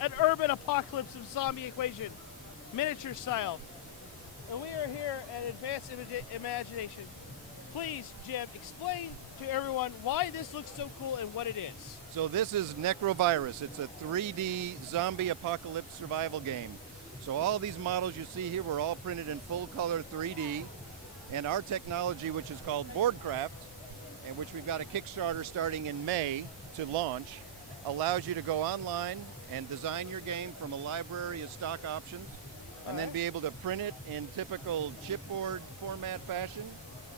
an urban apocalypse of zombie equation, miniature style. And we are here at Advanced Imagination. Please, Jim, explain to everyone why this looks so cool and what it is. So this is Necrovirus. It's a 3D zombie apocalypse survival game. So all these models you see here were all printed in full color 3D. And our technology, which is called Boardcraft, and which we've got a Kickstarter starting in May to launch, allows you to go online and design your game from a library of stock options, and then be able to print it in typical chipboard format fashion,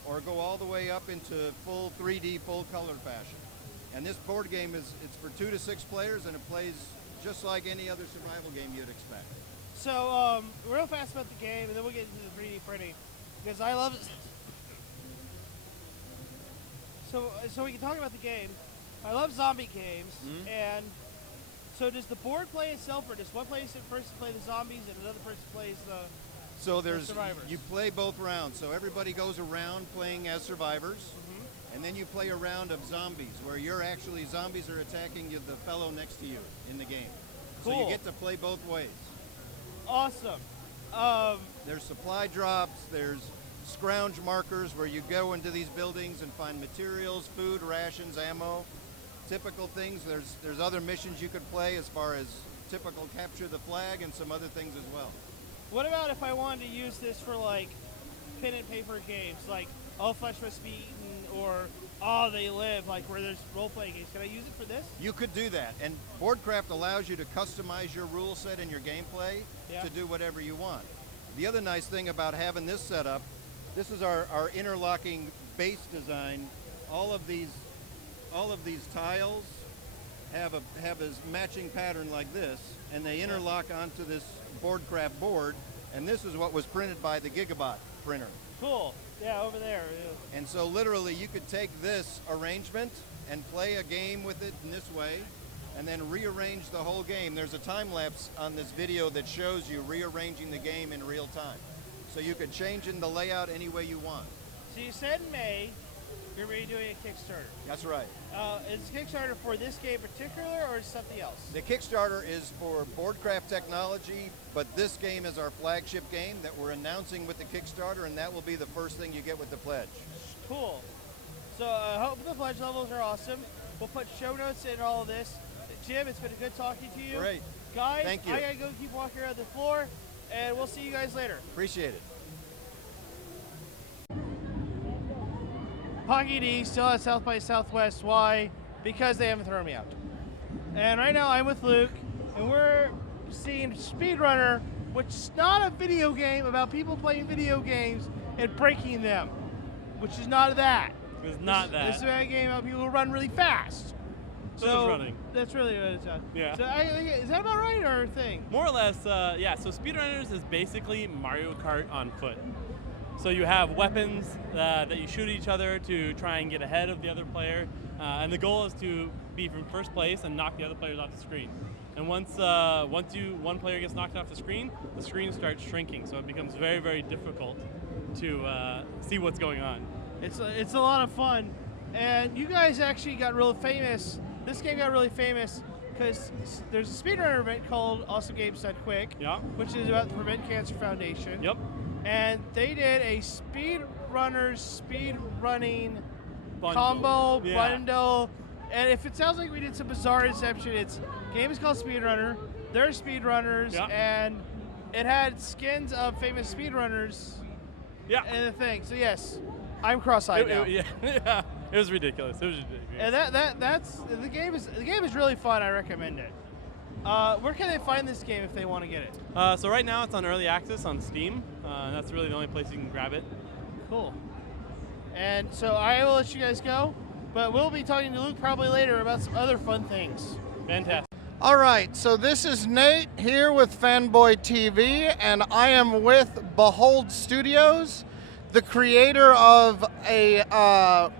or go all the way up into full 3D, full color fashion. And this board game it's for 2 to 6 players, and it plays just like any other survival game you'd expect. So, real fast about the game, and then we'll get into the 3D printing, because I love it. So we can talk about the game. I love zombie games, and so does the board play itself, or does one person play the zombies and another person plays the survivors? You play both rounds, so everybody goes around playing as survivors, and then you play a round of zombies, where zombies are attacking the fellow next to you in the game. Cool. So you get to play both ways. Awesome. There's supply drops, there's scrounge markers where you go into these buildings and find materials, food, rations, ammo, typical things. There's other missions you could play as far as typical capture the flag and some other things as well. What about if I wanted to use this for like pen and paper games, like All Flesh Must Be Eaten or All They Live, like where there's role-playing games? Can I use it for this? You could do that, and Boardcraft allows you to customize your rule set and your gameplay to do whatever you want. The other nice thing about having this set up, this is our interlocking base design. All of these tiles have a matching pattern like this, and they interlock onto this Boardcraft board, and this is what was printed by the Gigabot printer. Cool. Yeah, over there. Yeah. And so literally you could take this arrangement and play a game with it in this way, and then rearrange the whole game. There's a time lapse on this video that shows you rearranging the game in real time. So you could change in the layout any way you want. So you said in May you're going to be doing a Kickstarter. That's right. Is Kickstarter for this game in particular, or is something else? The Kickstarter is for Boardcraft technology, but this game is our flagship game that we're announcing with the Kickstarter, and that will be the first thing you get with the pledge. Cool. So I hope the pledge levels are awesome. We'll put show notes in all of this. Jim, it's been a good talking to you. Great. Guys, thank you. I got to go keep walking around the floor, and we'll see you guys later. Appreciate it. Pocky D still at South by Southwest. Why? Because they haven't thrown me out. And right now I'm with Luke, and we're seeing Speedrunner, which is not a video game about people playing video games and breaking them, which is not that. It's not that. This is a game about people who run really fast. So running. That's really what it's on. Yeah. So is that about right, or a thing? More or less, yeah. So Speedrunners is basically Mario Kart on foot. So you have weapons that you shoot at each other to try and get ahead of the other player, and the goal is to be from first place and knock the other players off the screen. And once one player gets knocked off the screen starts shrinking, so it becomes very, very difficult to see what's going on. It's a lot of fun, and you guys actually got real famous. This game got really famous because there's a speedrunner event called Awesome Games Done Quick, which is about the Prevent Cancer Foundation. Yep. And they did a speedrunners speedrunning bundle. Bundle. And if it sounds like we did some bizarre inception, the game is called Speedrunner. They're speedrunners, and it had skins of famous speedrunners. Yeah. And the thing. So yes, I'm cross-eyed now. Yeah. It was ridiculous. It was ridiculous. And that's the game is really fun. I recommend it. Where can they find this game if they want to get it? So right now it's on early access on Steam. That's really the only place you can grab it. Cool. And so I will let you guys go, but we'll be talking to Luke probably later about some other fun things. Fantastic. All right, so this is Nate here with Fanboy TV, and I am with Behold Studios, the creator of a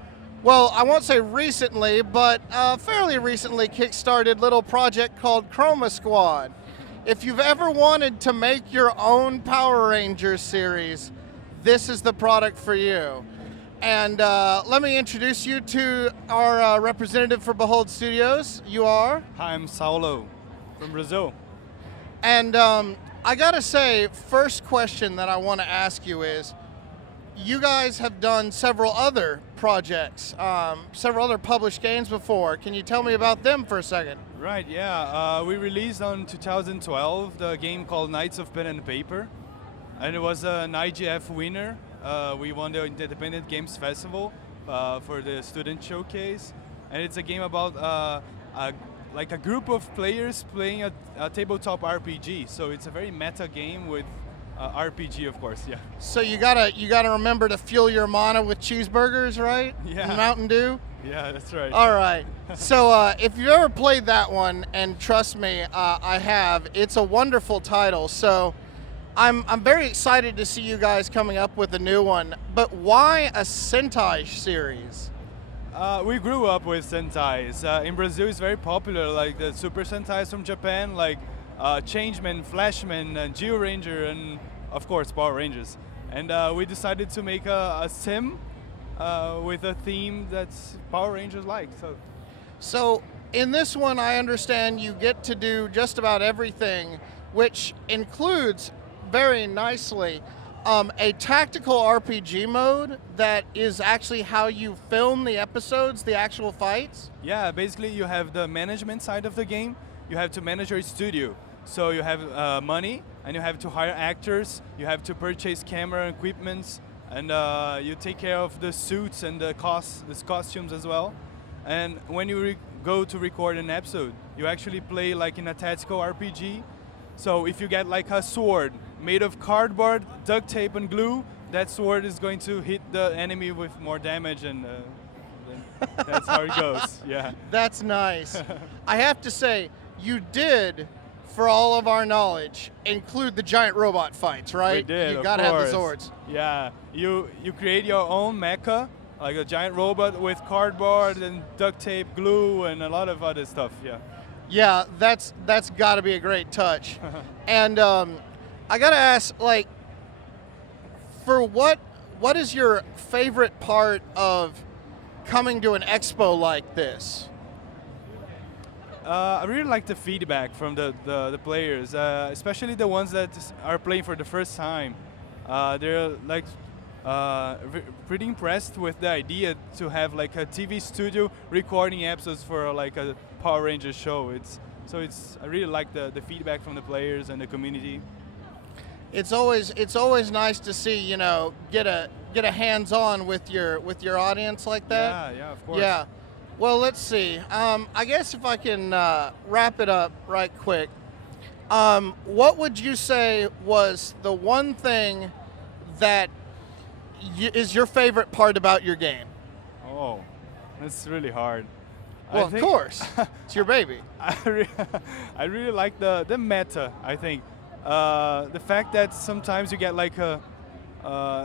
well, I won't say recently, but fairly recently kickstarted little project called Chroma Squad. If you've ever wanted to make your own Power Rangers series, this is the product for you. And let me introduce you to our representative for Behold Studios. You are? Hi, I'm Saulo from Brazil. And I gotta say, first question that I want to ask you is, you guys have done several other projects, several other published games before. Can you tell me about them for a second? Right, yeah. We released on 2012 the game called Knights of Pen and Paper, and it was an IGF winner. We won the Independent Games Festival for the student showcase, and it's a game about like a group of players playing a tabletop RPG. So it's a very meta game with RPG, of course. Yeah. So you gotta remember to fuel your mana with cheeseburgers, right? Yeah. And Mountain Dew. Yeah, that's right. All right. So if you've ever played that one, and trust me, I have. It's a wonderful title. So I'm very excited to see you guys coming up with a new one. But why a Sentai series? We grew up with Sentais. In Brazil, it's very popular, like the Super Sentais from Japan, like Changeman, Flashman, and Geo Ranger, and of course Power Rangers. And we decided to make a sim with a theme that's Power Rangers like. So in this one, I understand you get to do just about everything, which includes very nicely a tactical RPG mode that is actually how you film the episodes, the actual fights. Yeah, basically you have the management side of the game. You have to manage your studio. So you have money, and you have to hire actors. You have to purchase camera equipments, and you take care of the suits and the costumes as well. And when you go to record an episode, you actually play like in a tactical RPG. So if you get like a sword made of cardboard, duct tape, and glue, that sword is going to hit the enemy with more damage, and that's how it goes. Yeah. That's nice. I have to say, you did, for all of our knowledge, include the giant robot fights, right? We did, You gotta of have the course. Zords. Yeah, you create your own mecha, like a giant robot with cardboard and duct tape, glue, and a lot of other stuff. Yeah. Yeah, that's got to be a great touch. And I gotta ask, like, for what is your favorite part of coming to an expo like this? I really like the feedback from the players, especially the ones that are playing for the first time. They're like pretty impressed with the idea to have like a TV studio recording episodes for like a Power Rangers show. I really like the feedback from the players and the community. It's always nice to see, you know, get a hands-on with your audience like that. Yeah, of course. Yeah. Well, let's see. I guess if I can wrap it up right quick, what would you say was the one thing that is your favorite part about your game? Oh, that's really hard. Well, of course, it's your baby. I really like the meta. I think the fact that sometimes you get like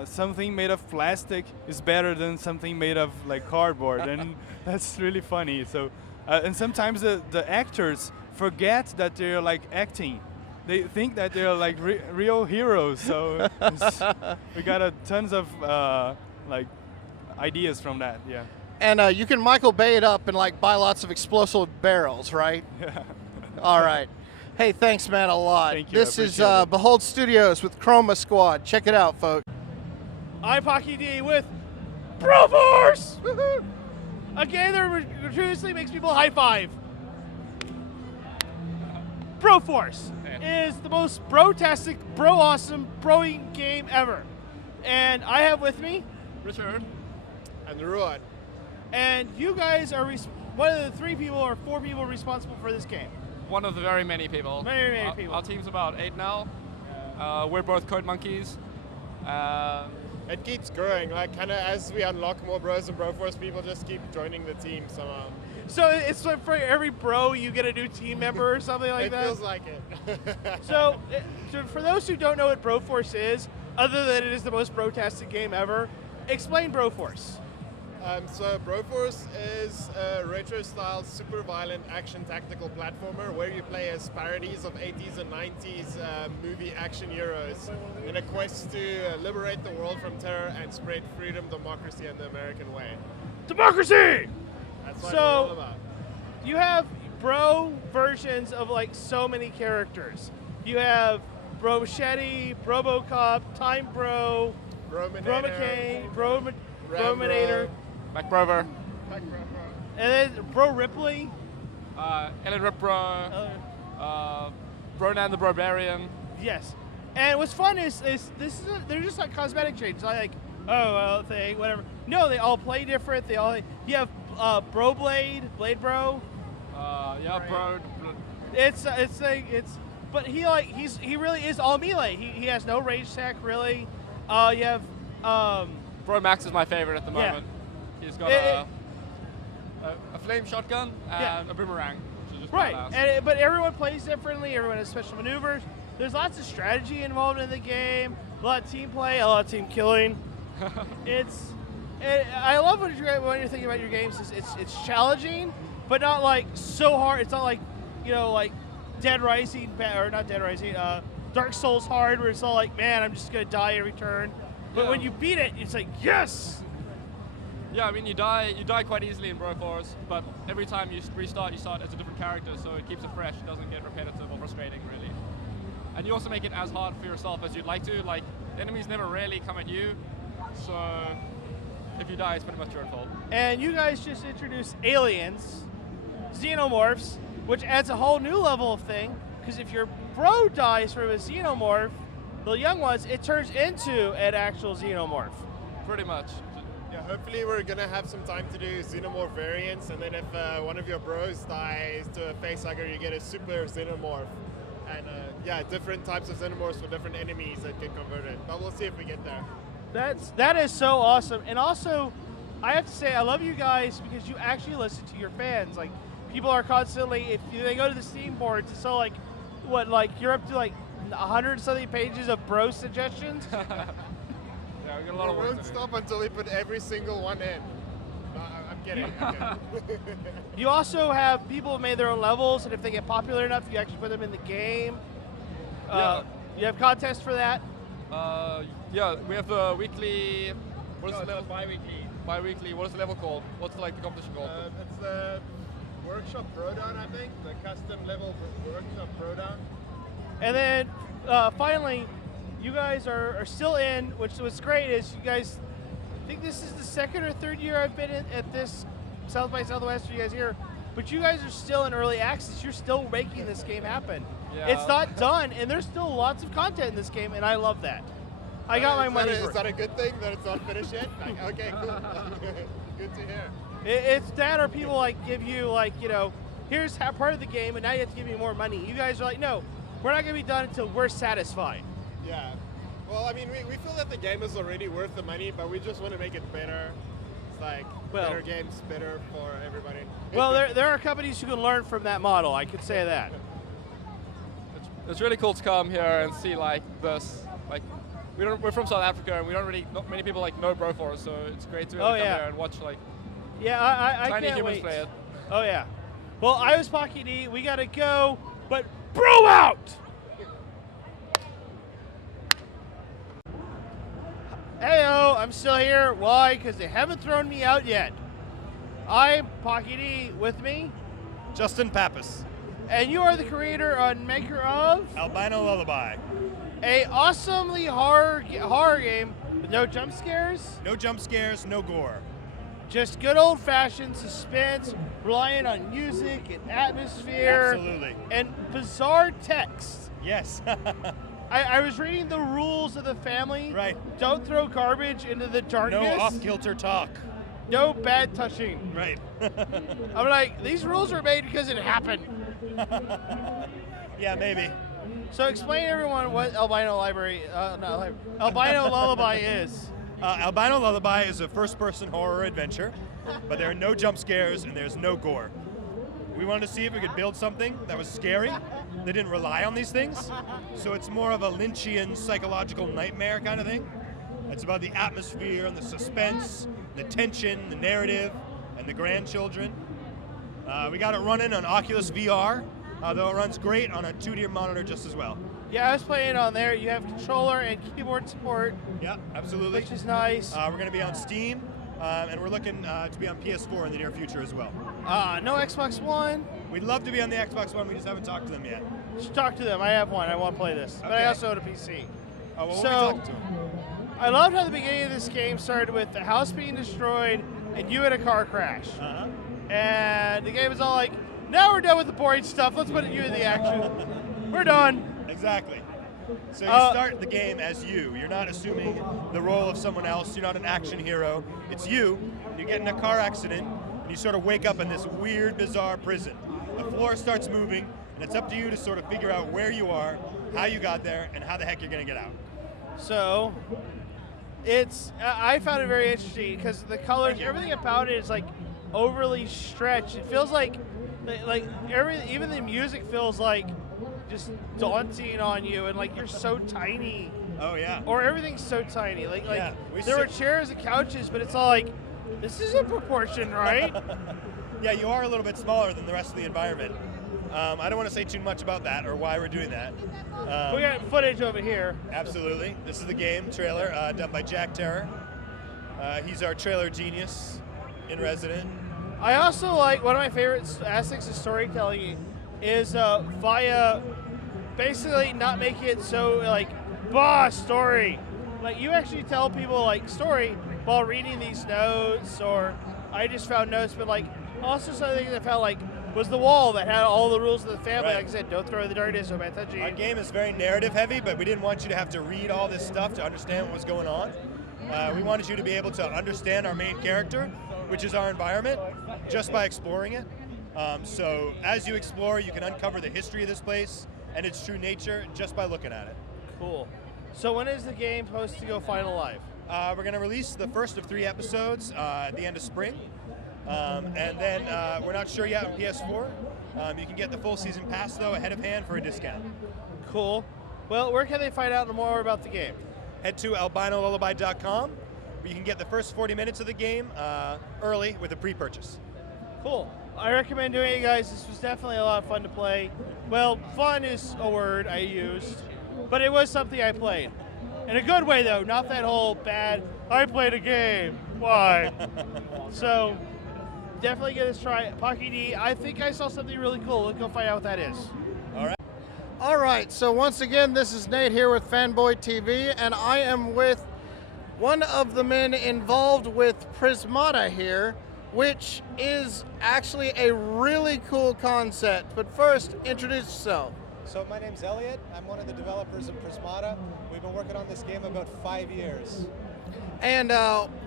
something made of plastic is better than something made of like cardboard, and that's really funny. So, and sometimes the actors forget that they're like acting. They think that they're like real heroes. So we got tons of like ideas from that. Yeah. And you can Michael Bay it up and like buy lots of explosive barrels, right? Yeah. All right. Hey, thanks, man, a lot. Thank you, This I is appreciate it. Behold Studios with Chroma Squad. Check it out, folks. I'm Pocky D with Broforce! A game that gratuitously makes people high five. Broforce is the most bro-tastic, bro-awesome, broing game ever. And I have with me Richard and Ruud. and you guys are one of the 3 people or 4 people responsible for this game. One of the very many people. Many people. Our team's about 8 now. We're both code monkeys. It keeps growing, like kind of as we unlock more bros and broforce, people just keep joining the team somehow. So it's like for every bro you get a new team member or something like It that? feels like it. So for those who don't know what Broforce is, other than it is the most bro-tastic game ever, explain Broforce. So Broforce is a retro-style, super violent action tactical platformer where you play as parodies of 80s and 90s movie action heroes in a quest to liberate the world from terror and spread freedom, democracy, and the American way. Democracy! That's what So- we're all about. You have bro versions of like so many characters. You have Bro Machete, Brobocop, Time Bro, Brominator, Brominator, MacBrover, and then Bro Ripley. Ellen Ripbro, Bronan the Barbarian. Yes. And what's fun is they're just like cosmetic changes. Like, oh, well, thing, whatever. No, they all play different. You have Bro Blade Bro. Bro. But he really is all melee. He has no range attack really. You have Bro Max is my favorite at the Yeah. moment. He's got a flame shotgun and Yeah. a boomerang, which is just right. badass. But everyone plays differently. Everyone has special maneuvers. There's lots of strategy involved in the game. A lot of team play. A lot of team killing. I love when you're thinking about your games. It's challenging, but not like so hard. It's not like like Dead Rising or not Dead Rising. Dark Souls hard, where it's all like, man, I'm just gonna die every turn. But when you beat it, it's like, yes. Yeah, I mean, you die quite easily in Broforce, but every time you restart, you start as a different character, so it keeps it fresh. It doesn't get repetitive or frustrating, really. And you also make it as hard for yourself as you'd like to. Like, enemies never really come at you, so if you die, it's pretty much your fault. And you guys just introduced aliens, xenomorphs, which adds a whole new level of thing. Because if your bro dies from a xenomorph, the young ones, it turns into an actual xenomorph. Pretty much. Yeah, hopefully we're gonna have some time to do xenomorph variants, and then if one of your bros dies to a facehugger, you get a super xenomorph. And different types of xenomorphs for different enemies that get converted. But we'll see if we get there. That is so awesome. And also, I have to say, I love you guys because you actually listen to your fans. Like, people are constantly, if they go to the Steam boards, it's so like, you're up to like 100 something pages of bro suggestions. Yeah, we got a lot of We work won't to do. stop until we put every single one in. No, I'm kidding. You also have people who made their own levels, and if they get popular enough, you actually put them in the game. Yeah. You have contests for that. Yeah, we have the weekly. What is the level? bi-weekly. Bi-weekly. What is the level called? What's the competition called? It's the Workshop Throwdown, I think. The custom level Workshop Throwdown. And then finally, you guys are still in, which what's great is you guys, I think this is the second or third year I've been at this South by Southwest for you guys here, but you guys are still in early access. You're still making this game happen. Yeah. It's not done, and there's still lots of content in this game, and I love that. I got my money's worth. Is that a good thing that it's not finished yet? Okay, cool. Good to hear. It's that, or people like give you here's part of the game, and now you have to give me more money. You guys are like, no, we're not gonna be done until we're satisfied. Yeah. Well, I mean, we feel that the game is already worth the money, but we just want to make it better. It's like better games, better for everybody. Well, there are companies who can learn from that model. I could say that. It's really cool to come here and see like this. Like, we're from South Africa, and not many people know Broforce, so it's great to come here and watch Yeah, I tiny can't humans wait. play it. Oh yeah. Well, I was Pocky D. We gotta go, but bro out. Heyo, I'm still here. Why? Because they haven't thrown me out yet. I'm Pocky D. With me, Justin Pappas, and you are the creator and maker of Albino Lullaby. a awesomely horror game with no jump scares, No jump scares, no gore. just good old-fashioned suspense, relying on music and atmosphere, Absolutely. and bizarre text. Yes. I was reading the rules of the family. Right. Don't throw garbage into the darkness. No off-kilter talk. No bad touching. Right. I'm like, these rules are made because it happened. Yeah, maybe. So explain to everyone what Albino Lullaby is. Albino Lullaby is a first-person horror adventure, but there are no jump scares and there's no gore. We wanted to see if we could build something that was scary. They didn't rely on these things, so it's more of a Lynchian psychological nightmare kind of thing. It's about the atmosphere and the suspense, the tension, the narrative, and the grandchildren. We got it running on Oculus VR, though it runs great on a 2D monitor just as well. Yeah, I was playing on there. You have controller and keyboard support. Yeah, absolutely. Which is nice. We're going to be on Steam, and we're looking to be on PS4 in the near future as well. No Xbox One. We'd love to be on the Xbox One. We just haven't talked to them yet. Just talk to them. I have one. I want to play this. But I Okay. also own a PC. Oh, well, we'll be So- talking to them. I loved how the beginning of this game started with the house being destroyed and you in a car crash. Uh-huh. And the game was all like, now we're done with the boring stuff. Let's put you in the action. We're done. Exactly. So you start the game as you. You're not assuming the role of someone else. You're not an action hero. It's you. You get in a car accident, and you sort of wake up in this weird, bizarre prison. The floor starts moving, and it's up to you to sort of figure out where you are, how you got there, and how the heck you're going to get out. So I found it very interesting because the colors, everything about it is like overly stretched. It feels like even the music feels like just daunting on you, and like you're so tiny. Oh, yeah. Or everything's so tiny. Yeah, there were chairs and couches, but it's all like, this isn't proportion, right? Yeah, you are a little bit smaller than the rest of the environment. I don't want to say too much about that or why we're doing that. We got footage over here. Absolutely. This is the game trailer done by Jack Terror. He's our trailer genius in resident. I also like, one of my favorite aspects of storytelling is via basically not making it so like, story. Like you actually tell people like story while reading these notes, or I just found notes, but like also something that I felt like was the wall that had all the rules of the family. Right. Like I said, don't throw the darkness, no bad touching. Our game is very narrative heavy, but we didn't want you to have to read all this stuff to understand what was going on. We wanted you to be able to understand our main character, which is our environment, just by exploring it. So as you explore, you can uncover the history of this place and its true nature just by looking at it. Cool. So when is the game supposed to go final live? We're going to release the first of 3 episodes at the end of spring. And then we're not sure yet on PS4. You can get the full season pass, though, ahead of hand for a discount. Cool. Well, where can they find out more about the game? Head to albinololullaby.com, where you can get the first 40 minutes of the game early with a pre-purchase. Cool. I recommend doing it, guys. This was definitely a lot of fun to play. Well, fun is a word I used, but it was something I played. In a good way, though, not that whole bad, I played a game, why? So, definitely give this a try. Pocky D, I think I saw something really cool. Let's go find out what that is. All right, so once again, this is Nate here with Fanboy TV, and I am with one of the men involved with Prismata here, which is actually a really cool concept. But first, introduce yourself. So my name's Elliot. I'm one of the developers of Prismata. We've been working on this game about 5 years. And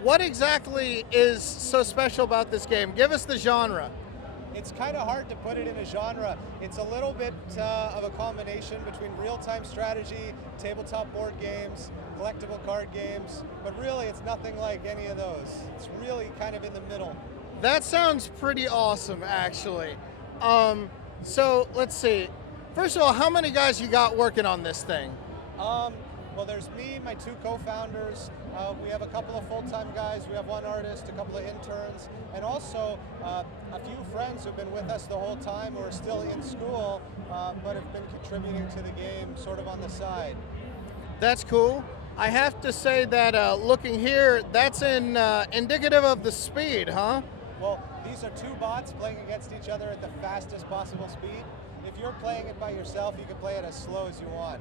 what exactly is so special about this game? Give us the genre. It's kind of hard to put it in a genre. It's a little bit of a combination between real-time strategy, tabletop board games, collectible card games, but really it's nothing like any of those. It's really kind of in the middle. That sounds pretty awesome, actually. So let's see. First of all, how many guys you got working on this thing? Well, there's me, my 2 co-founders. We have a couple of full-time guys. We have 1 artist, a couple of interns, and also a few friends who've been with us the whole time who are still in school, but have been contributing to the game sort of on the side. That's cool. I have to say that looking here, that's indicative of the speed, huh? Well, these are 2 bots playing against each other at the fastest possible speed. If you're playing it by yourself, you can play it as slow as you want.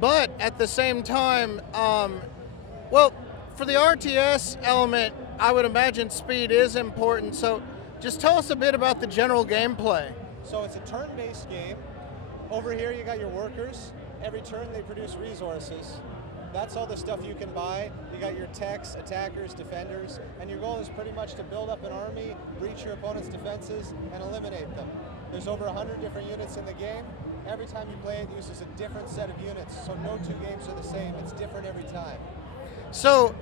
But at the same time, well, for the RTS element, I would imagine speed is important. So just tell us a bit about the general gameplay. So it's a turn-based game. Over here you got your workers. Every turn they produce resources. That's all the stuff you can buy. You got your techs, attackers, defenders, and your goal is pretty much to build up an army, breach your opponent's defenses, and eliminate them. There's over 100 different units in the game. Every time you play it uses a different set of units, so no 2 games are the same. It's different every time. So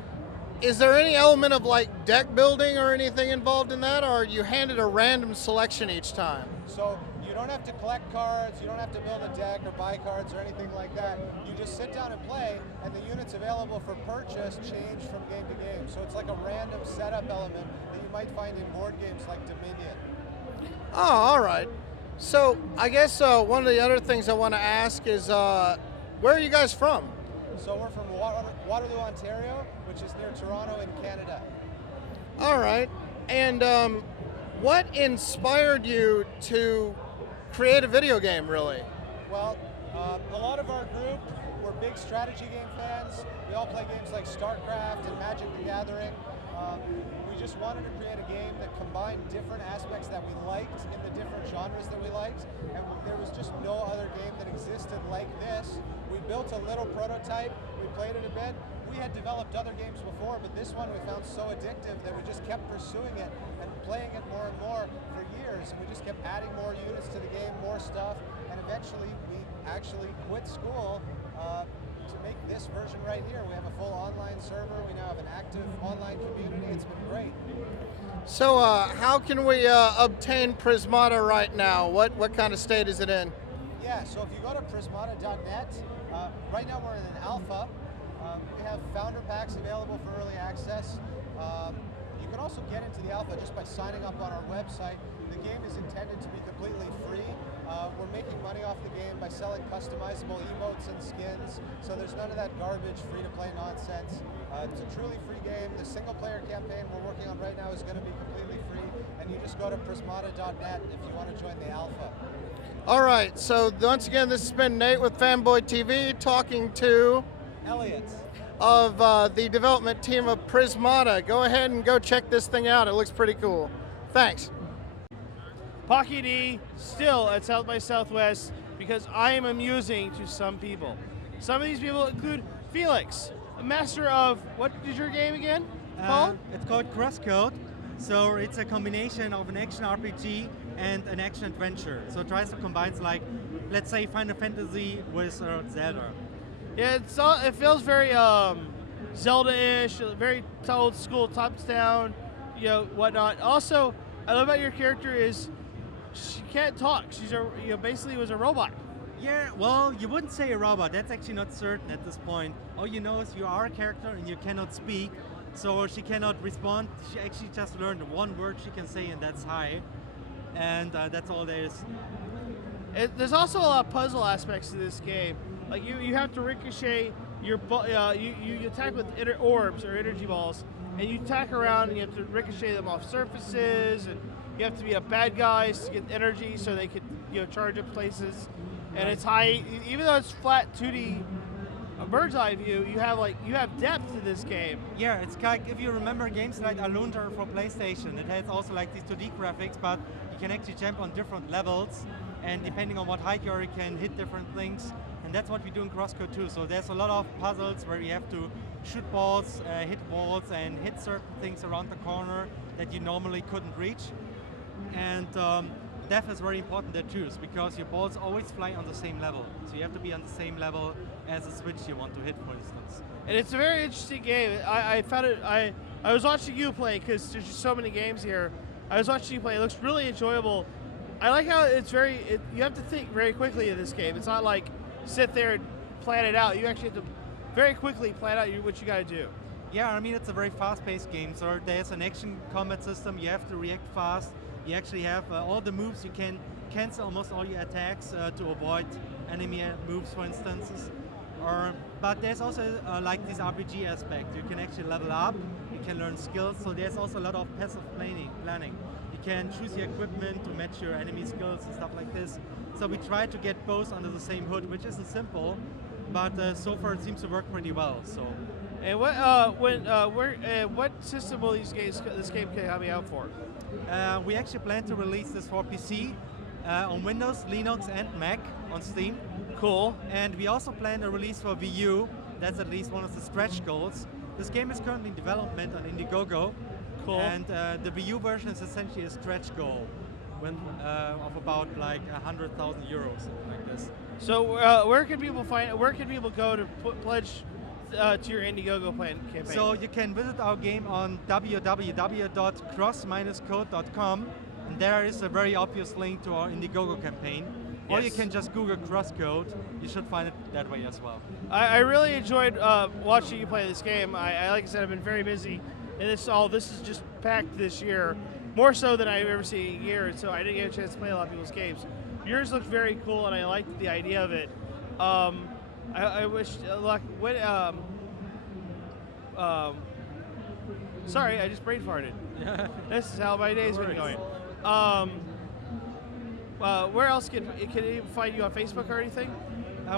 is there any element of like deck building or anything involved in that, or are you handed a random selection each time? So you don't have to collect cards, you don't have to build a deck or buy cards or anything like that. You just sit down and play, and the units available for purchase change from game to game. So it's like a random setup element that you might find in board games like Dominion. Oh, all right. So I guess one of the other things I want to ask is, where are you guys from? So we're from Waterloo, Ontario, which is near Toronto in Canada. All right. And what inspired you to create a video game, really? Well, a lot of our group were big strategy game fans. We all play games like StarCraft and Magic the Gathering. We just wanted to create a game that combined different aspects that we liked in the different genres that we liked, and there was just no other game that existed like this. We built a little prototype, we played it a bit. We had developed other games before, but this one we found so addictive that we just kept pursuing it and playing it more and more for years, and we just kept adding more units to the game, more stuff, and eventually we actually quit school to make this version right here. We have a full online server, we now have an active online community, it's been great. So how can we obtain Prismata right now? What kind of state is it in? Yeah, so if you go to prismata.net, right now we're in an alpha. We have founder packs available for early access. You can also get into the alpha just by signing up on our website. The game is intended to be completely free. We're making money off the game by selling customizable emotes and skins, so there's none of that garbage free-to-play nonsense. It's a truly free game. The single-player campaign we're working on right now is going to be completely free, and you just go to prismata.net if you want to join the alpha. All right, so once again, this has been Nate with Fanboy TV talking to Elliot of the development team of Prismata. Go ahead and go check this thing out. It looks pretty cool. Thanks. Pocky D still at South by Southwest because I am amusing to some people. Some of these people include Felix, a master of, what is your game again called? It's called Crosscode. So it's a combination of an action RPG and an action adventure. So it tries to combine, like, let's say Final Fantasy with Zelda. Yeah, it feels very Zelda-ish, very old school, top-down, whatnot. Also, I love about your character is she can't talk. She's basically was a robot. Yeah, well, you wouldn't say a robot. That's actually not certain at this point. All you know is you are a character and you cannot speak, so she cannot respond. She actually just learned one word she can say, and that's hi. And that's all there is. There's also a lot of puzzle aspects to this game. Like you have to ricochet your you attack with orbs or energy balls, and you attack around and you have to ricochet them off surfaces, and you have to be a bad guys to get energy so they could charge up places. And it's high, even though it's flat 2D bird's eye view, you have depth to this game. Yeah, it's like if you remember games like Alundra for PlayStation, it has also like these 2D graphics, but you can actually jump on different levels, and depending on what height you are, you can hit different things. And that's what we do in Crosscode too. So there's a lot of puzzles where you have to shoot balls, hit walls, and hit certain things around the corner that you normally couldn't reach. And depth is very important there too, because your balls always fly on the same level. So you have to be on the same level as a switch you want to hit, for instance. And it's a very interesting game. I found it, I was watching you play because there's just so many games here. I was watching you play, it looks really enjoyable. I like how it's you have to think very quickly in this game. It's not like sit there and plan it out. You actually have to very quickly plan out what you got to do. Yeah, I mean, it's a very fast-paced game. So there's an action combat system. You have to react fast. You actually have all the moves. You can cancel almost all your attacks to avoid enemy moves, for instance. But there's also like this RPG aspect. You can actually level up. You can learn skills. So there's also a lot of passive planning. You can choose your equipment to match your enemy skills and stuff like this. So we try to get both under the same hood, which isn't simple, but so far it seems to work pretty well. So. And what system will this game coming out for? We actually plan to release this for PC, on Windows, Linux, and Mac on Steam. Cool. And we also plan a release for Wii U. That's at least one of the stretch goals. This game is currently in development on Indiegogo. Cool. And the Wii U version is essentially a stretch goal of about like 100,000 euros, something like this. So where can people go to pledge to your Indiegogo campaign? So you can visit our game on www.cross-code.com, and there is a very obvious link to our Indiegogo campaign. Or you can just Google Crosscode. You should find it that way as well. I really enjoyed watching you play this game. I like I said, I've been very busy, and this is just packed this year, more so than I've ever seen in a year. So I didn't get a chance to play a lot of people's games. Yours looked very cool, and I liked the idea of it. I wish luck. Sorry, I just brain farted. This is how my day's been going. Where else can he find you on Facebook or anything?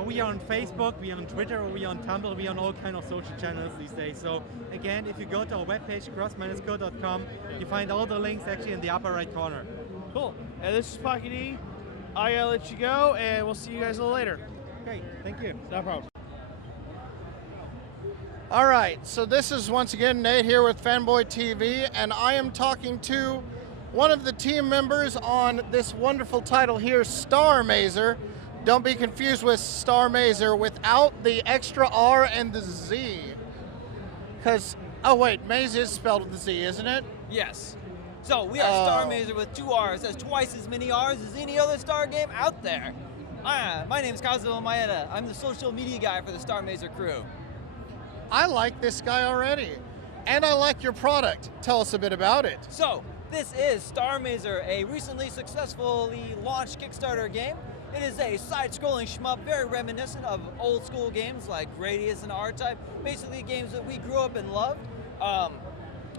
We are on Facebook, we are on Twitter, we are on Tumblr, we are on all kind of social channels these days. So again, if you go to our webpage, cross-code.com, you find all the links actually in the upper right corner. Cool. And this is Pocky D. I gotta let you go, and we'll see you guys a little later. Great, thank you. No problem. All right, so this is once again Nate here with Fanboy TV, and I am talking to one of the team members on this wonderful title here, Star Mazer. Don't be confused with Star Mazer without the extra R and the Z. Because, oh wait, Maze is spelled with the Z, isn't it? Yes. So we are Star Mazer with 2 R's. That's twice as many R's as any other Star game out there. My name is Kazuo Maeda. I'm the social media guy for the Star Mazer crew. I like this guy already. And I like your product. Tell us a bit about it. So, this is Star Mazer, a recently successfully launched Kickstarter game. It is a side-scrolling shmup, very reminiscent of old school games like Gradius and R-Type, basically games that we grew up and loved.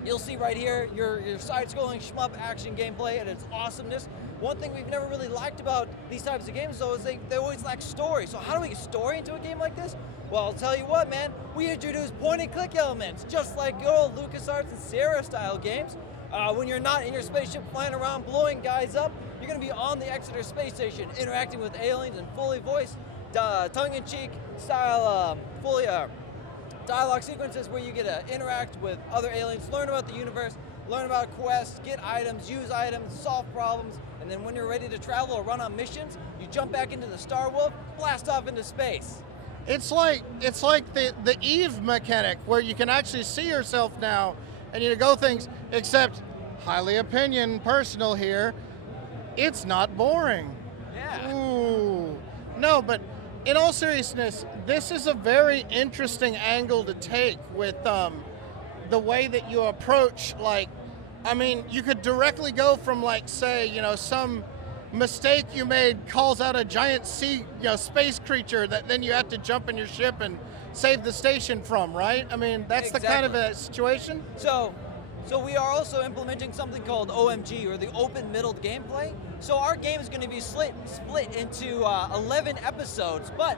You'll see right here your side-scrolling shmup action gameplay and its awesomeness. One thing we've never really liked about these types of games, though, is they always lack story. So how do we get story into a game like this? Well, I'll tell you what, man, we introduce point-and-click elements, just like good old LucasArts and Sierra-style games. When you're not in your spaceship flying around blowing guys up, you're going to be on the Exeter space station, interacting with aliens and fully voiced, tongue-in-cheek style, fully dialogue sequences where you get to interact with other aliens, learn about the universe, learn about quests, get items, use items, solve problems, and then when you're ready to travel or run on missions, you jump back into the Star Wolf, blast off into space. It's like the Eve mechanic where you can actually see yourself now and you go things, except highly opinion, personal here, it's not boring. Yeah. Ooh. No, but in all seriousness, this is a very interesting angle to take with the way that you approach, like, I mean, you could directly go from, like, say, you know, some mistake you made calls out a giant space creature that then you have to jump in your ship and save the station from, right? I mean, that's Exactly. the kind of a situation. So we are also implementing something called OMG, or the open middled gameplay. So our game is going to be split into 11 episodes, but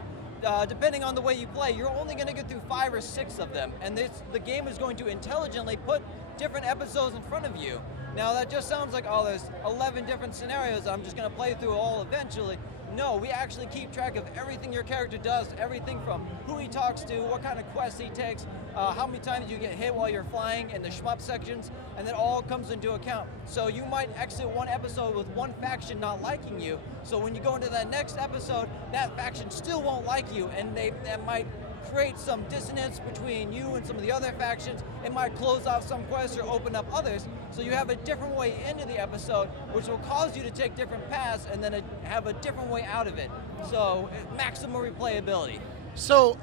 depending on the way you play, you're only going to get through 5 or 6 of them, and the game is going to intelligently put different episodes in front of you. Now that just sounds like, oh, there's 11 different scenarios, I'm just going to play through all eventually. No, we actually keep track of everything your character does, everything from who he talks to, what kind of quests he takes, how many times you get hit while you're flying in the shmup sections, and that all comes into account. So you might exit one episode with one faction not liking you, so when you go into that next episode, that faction still won't like you, and that might create some dissonance between you and some of the other factions. It might close off some quests or open up others, so you have a different way into the episode, which will cause you to take different paths and then have a different way out of it. So maximum replayability. So,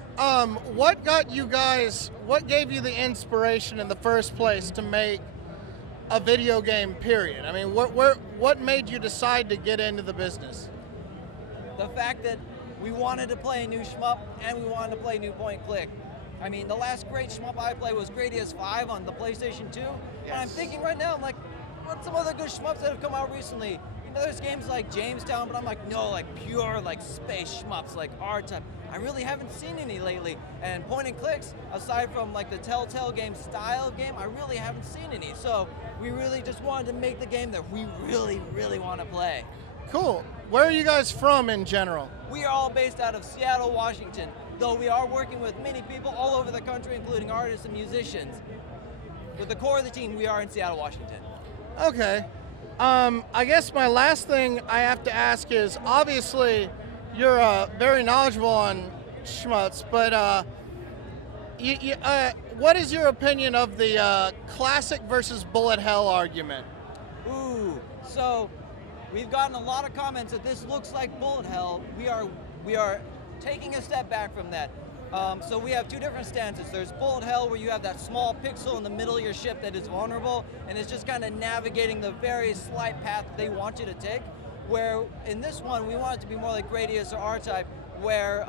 what gave you the inspiration in the first place to make a video game, period? I mean, what made you decide to get into the business? The fact that we wanted to play a new shmup and we wanted to play new point and click. I mean, the last great shmup I played was Gradius 5 on the PlayStation 2. Yes. And I'm thinking right now, I'm like, what's some other good shmups that have come out recently? You know, there's games like Jamestown, but I'm like, no, like pure like space shmups, like R-Type. I really haven't seen any lately. And point and clicks, aside from like the Telltale game style game, I really haven't seen any. So we really just wanted to make the game that we really, really want to play. Cool. Where are you guys from in general? We are all based out of Seattle, Washington, though we are working with many people all over the country, including artists and musicians. With the core of the team, we are in Seattle, Washington. Okay. I guess my last thing I have to ask is, obviously, you're very knowledgeable on shmups, but what is your opinion of the classic versus bullet hell argument? Ooh, so we've gotten a lot of comments that this looks like bullet hell. We are taking a step back from that. So we have two different stances. There's bullet hell, where you have that small pixel in the middle of your ship that is vulnerable and is just kind of navigating the very slight path that they want you to take. Where in this one, we want it to be more like Gradius or R-Type, where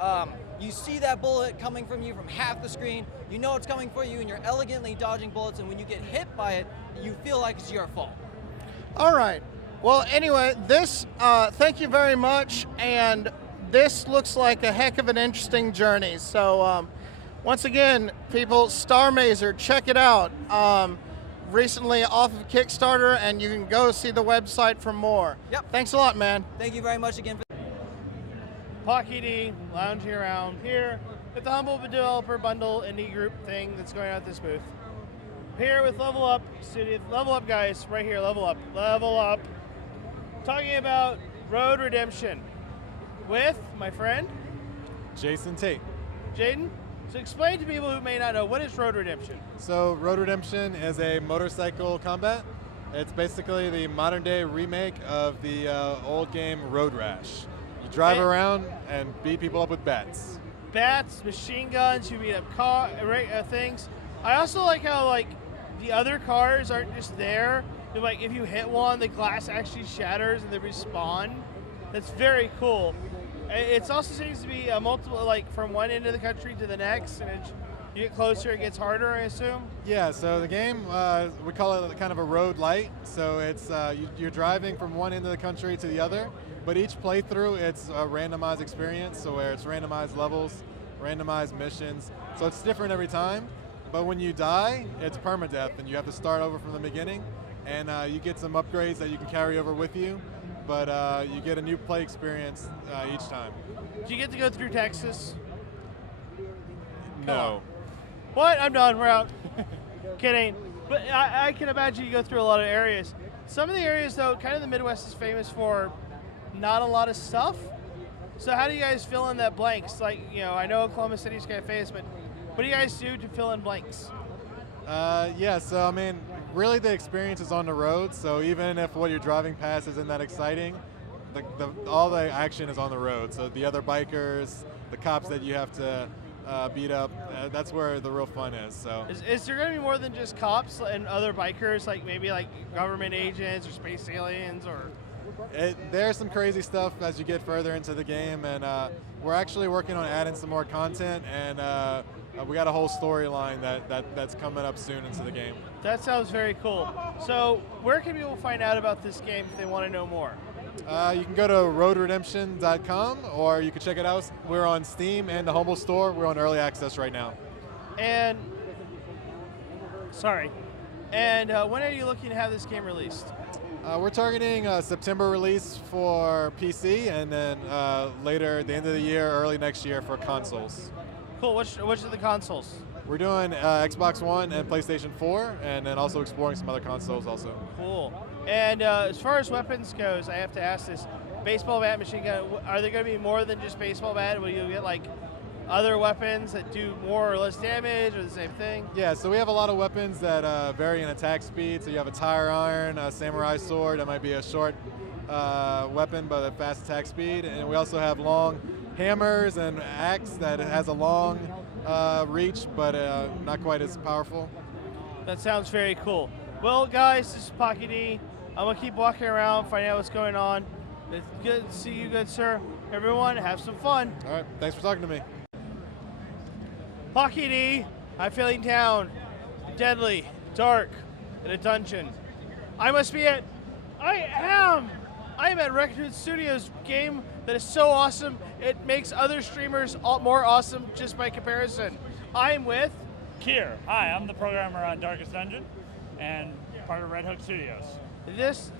you see that bullet coming from you from half the screen, you know it's coming for you, and you're elegantly dodging bullets, and when you get hit by it, you feel like it's your fault. All right. Well, anyway, this, thank you very much, and this looks like a heck of an interesting journey. So, once again, people, Star Mazer, check it out. Recently off of Kickstarter, and you can go see the website for more. Yep. Thanks a lot, man. Thank you very much again. Pocky D, lounging around here with the Humble Developer Bundle indie group thing that's going on at this booth. Here with Level Up Studio, Level Up guys, right here, Level Up. Talking about Road Redemption with my friend Jason Tate. Jaden. So explain to people who may not know, what is Road Redemption? So Road Redemption is a motorcycle combat. It's basically the modern day remake of the old game Road Rash. You drive around and beat people up with bats. Bats, machine guns, you beat up things. I also like how the other cars aren't just there. They're like if you hit one, the glass actually shatters and they respawn. That's very cool. It also seems to be a multiple, from one end of the country to the next, and you get closer, it gets harder, I assume? Yeah, so the game, we call it kind of a road light. So it's you're driving from one end of the country to the other, but each playthrough, it's a randomized experience, so where it's randomized levels, randomized missions. So it's different every time, but when you die, it's permadeath, and you have to start over from the beginning, and you get some upgrades that you can carry over with you. But you get a new play experience each time. Do you get to go through Texas? No. What? I'm done. We're out. Kidding. But I can imagine you go through a lot of areas. Some of the areas, though, kind of the Midwest is famous for not a lot of stuff. So how do you guys fill in that blanks? I know Oklahoma City's kind of famous, but what do you guys do to fill in blanks? Yeah, so I mean, really the experience is on the road, so even if what you're driving past isn't that exciting, all the action is on the road. So the other bikers, the cops that you have to beat up, that's where the real fun is. So is there going to be more than just cops and other bikers, maybe government agents or space aliens or? There's some crazy stuff as you get further into the game, and we're actually working on adding some more content, and we got a whole storyline that's coming up soon into the game. That sounds very cool. So where can people find out about this game if they want to know more? You can go to roadredemption.com, or you can check it out. We're on Steam and the Humble Store. We're on early access right now. And when are you looking to have this game released? We're targeting a September release for PC, and then later at the end of the year, early next year for consoles. Cool. Which are the consoles? We're doing Xbox One and PlayStation 4, and then also exploring some other consoles also. Cool. And as far as weapons goes, I have to ask this. Baseball bat, machine gun, are they going to be more than just baseball bat? Will you get other weapons that do more or less damage or the same thing? Yeah, so we have a lot of weapons that vary in attack speed. So you have a tire iron, a samurai sword, that might be a short weapon but a fast attack speed. And we also have long hammers and axe that has a long reach but not quite as powerful. That sounds very cool. Well, guys, this is Pocky D. I'm going to keep walking around, finding out what's going on. It's good to see you, good sir. Everyone, have some fun. All right, thanks for talking to me. Pocky D, I'm feeling down, deadly, dark, in a dungeon. I must be at, I am at Raccoon Studios game that is so awesome, it makes other streamers more awesome just by comparison. I'm with Kier. Hi, I'm the programmer on Darkest Dungeon and part of Red Hook Studios.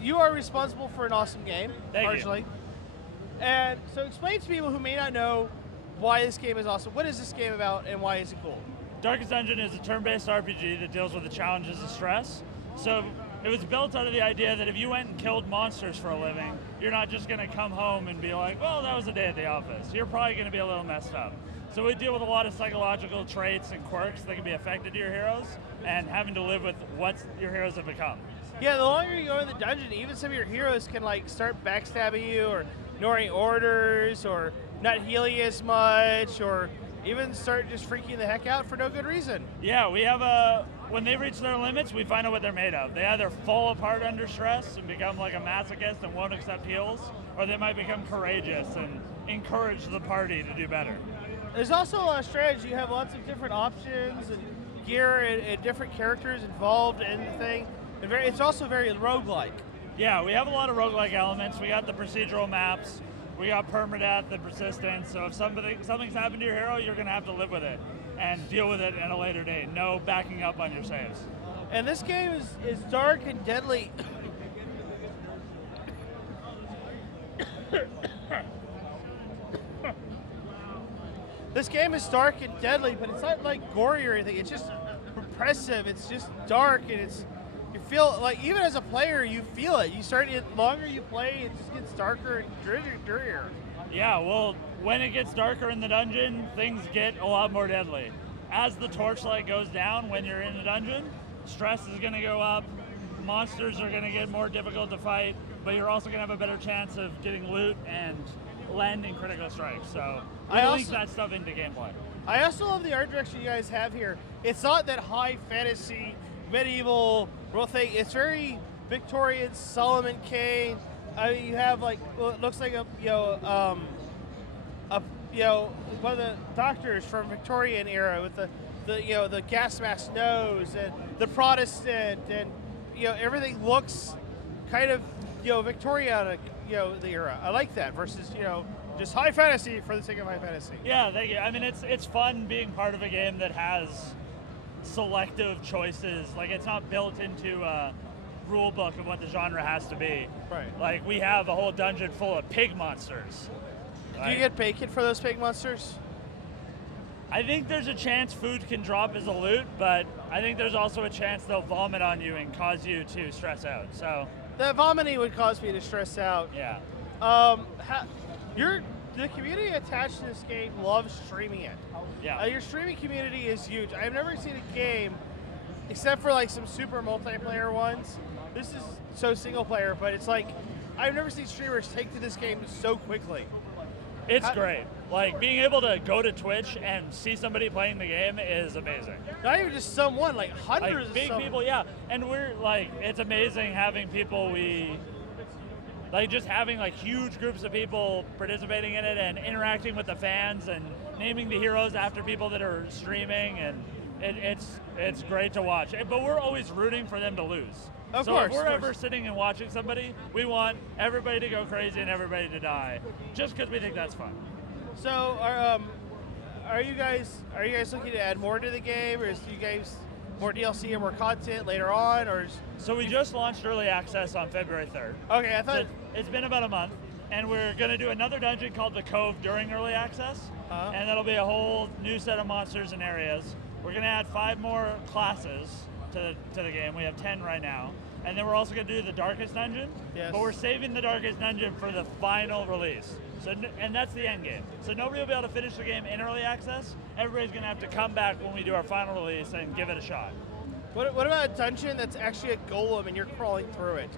You are responsible for an awesome game, partially. You. And so explain to people who may not know why this game is awesome. What is this game about and why is it cool? Darkest Dungeon is a turn-based RPG that deals with the challenges of stress. So it was built out of the idea that if you went and killed monsters for a living, you're not just going to come home and be like, well, that was a day at the office. You're probably going to be a little messed up. So we deal with a lot of psychological traits and quirks that can be affected to your heroes and having to live with what your heroes have become. Yeah, the longer you go in the dungeon, even some of your heroes can start backstabbing you or ignoring orders or not healing as much or even start just freaking the heck out for no good reason. Yeah, we have when they reach their limits, we find out what they're made of. They either fall apart under stress and become like a masochist and won't accept heals, or they might become courageous and encourage the party to do better. There's also a lot of strategy. You have lots of different options and gear and different characters involved in the thing. It's also very roguelike. Yeah, we have a lot of roguelike elements. We got the procedural maps. We got permadeath, the persistence. So if something's happened to your hero, you're going to have to live with it and deal with it at a later date. No backing up on your saves. And this game is dark and deadly. This game is dark and deadly, but it's not like gory or anything. It's just repressive. It's just dark, and you feel like, even as a player, you feel it. The longer you play, it just gets darker and drearier. Yeah, well, when it gets darker in the dungeon, things get a lot more deadly. As the torchlight goes down when you're in the dungeon, stress is going to go up, monsters are going to get more difficult to fight, but you're also going to have a better chance of getting loot and landing critical strikes. So we link that stuff into gameplay. I also love the art direction you guys have here. It's not that high fantasy, medieval real thing. It's very Victorian, Solomon Kane. I mean, you have like, well, it looks like one of the doctors from Victorian era with the gas mask nose and the Protestant, and everything looks kind of Victorian, the era. I like that versus just high fantasy for the sake of high fantasy. Yeah, thank you. I mean, it's fun being part of a game that has selective choices. Like, it's not built into a rule book of what the genre has to be. Right. Like, we have a whole dungeon full of pig monsters. Do you get bacon for those pig monsters? I think there's a chance food can drop as a loot, but I think there's also a chance they'll vomit on you and cause you to stress out. So the vomiting would cause me to stress out. Yeah. The community attached to this game loves streaming it. Yeah. Your streaming community is huge. I've never seen a game, except for like some super multiplayer ones. This is so single player, but it's like, I've never seen streamers take to this game so quickly. It's great. Like, being able to go to Twitch and see somebody playing the game is amazing. Not even just someone, like hundreds of big people, yeah. And we're like, it's amazing having people just having like huge groups of people participating in it and interacting with the fans and naming the heroes after people that are streaming, and it's great to watch. But we're always rooting for them to lose. Of so course, if we're ever sitting and watching somebody, we want everybody to go crazy and everybody to die, just because we think that's fun. So are you guys looking to add more to the game, or is you guys more DLC or more content later on, or? So we just launched early access on February 3rd. Okay, I thought it's been about a month, and we're going to do another dungeon called the Cove during early access, and that'll be a whole new set of monsters and areas. We're going to add 5 more classes to the game. We have 10 right now, and then we're also going to do the Darkest Dungeon. Yes. But we're saving the Darkest Dungeon for the final release. So, and that's the end game. So nobody will be able to finish the game in early access. Everybody's going to have to come back when we do our final release and give it a shot. What about a dungeon that's actually a golem and you're crawling through it?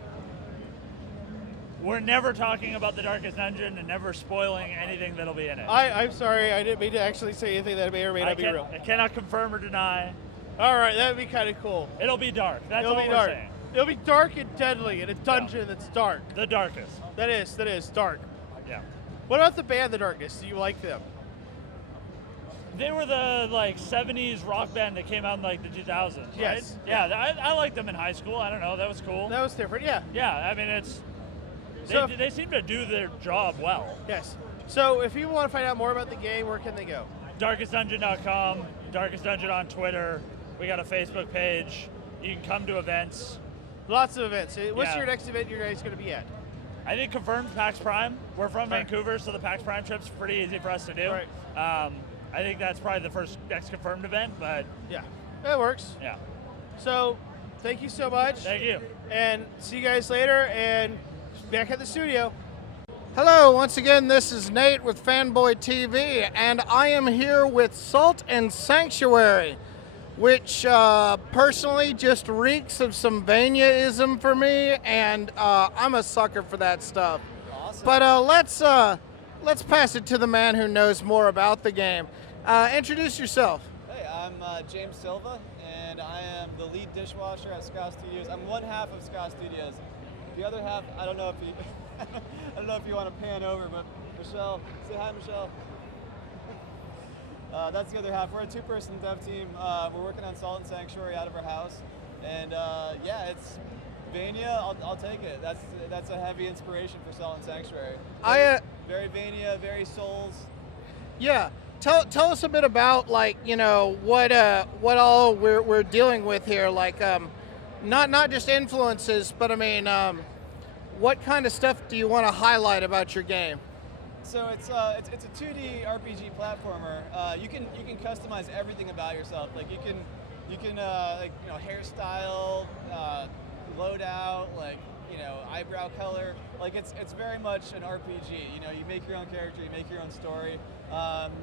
We're never talking about the Darkest Dungeon and never spoiling anything that'll be in it. I'm sorry, I didn't mean to actually say anything that may or may not be real. I cannot confirm or deny. All right, that'd be kind of cool. It'll be dark. That's It'll all be we're dark. saying. It'll be dark and deadly in a dungeon that's dark. The darkest. That is dark. Yeah. What about the band The Darkest? Do you like them? They were the 70s rock band that came out in the 2000s, right? Yes. Yeah, I liked them in high school. I don't know, that was cool. That was different, yeah. Yeah, I mean, they seem to do their job well. Yes. So if people want to find out more about the game, where can they go? DarkestDungeon.com, Darkest Dungeon on Twitter. We got a Facebook page. You can come to events. Lots of events. What's your next event you guys going to be at? I think confirmed PAX Prime. We're from Vancouver, so the PAX Prime trip's pretty easy for us to do. Right. I think that's probably the next confirmed event, but yeah, that works. Yeah. So, thank you so much. Thank you. And see you guys later, and back at the studio. Hello, once again, this is Nate with Fanboy TV, and I am here with Salt and Sanctuary, which personally just reeks of some Vania-ism for me, and I'm a sucker for that stuff. Awesome. But let's pass it to the man who knows more about the game. Introduce yourself. Hey, I'm James Silva, and I am the lead dishwasher at Ska Studios. I'm one half of Ska Studios. The other half, I don't know if you, I don't know if you want to pan over, but Michelle, say hi, Michelle. That's the other half. We're a 2-person dev team. We're working on Salt and Sanctuary out of our house, and yeah, Vania, I'll take it. That's a heavy inspiration for Salt and Sanctuary. Very Vania, very Souls. Yeah. Tell us a bit about, like, you know, what all we're dealing with here, like not just influences, but I mean what kind of stuff do you want to highlight about your game? So it's a 2D RPG platformer. You can customize everything about yourself. Like you can like, you know, hairstyle, loadout, like, you know, eyebrow color. Like it's very much an RPG. You know, you make your own character, you make your own story.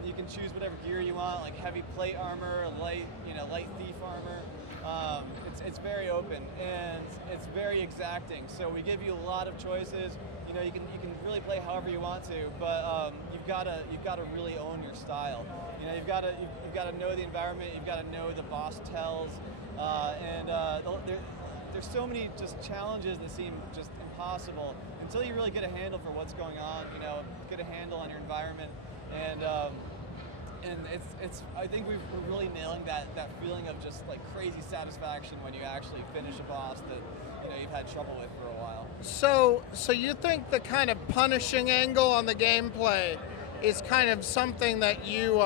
You can choose whatever gear you want, like heavy plate armor, light thief armor. It's very open and it's very exacting. So we give you a lot of choices. You know, you can really play however you want to, but you've got to really own your style. You know, you've got to know the environment. You've got to know the boss tells, and there's so many just challenges that seem just impossible until you really get a handle for what's going on. You know, get a handle on your environment, and it's I think we're really nailing that feeling of just like crazy satisfaction when you actually finish a boss that, you know, you've had trouble with for a while. So you think the kind of punishing angle on the gameplay is kind of something that you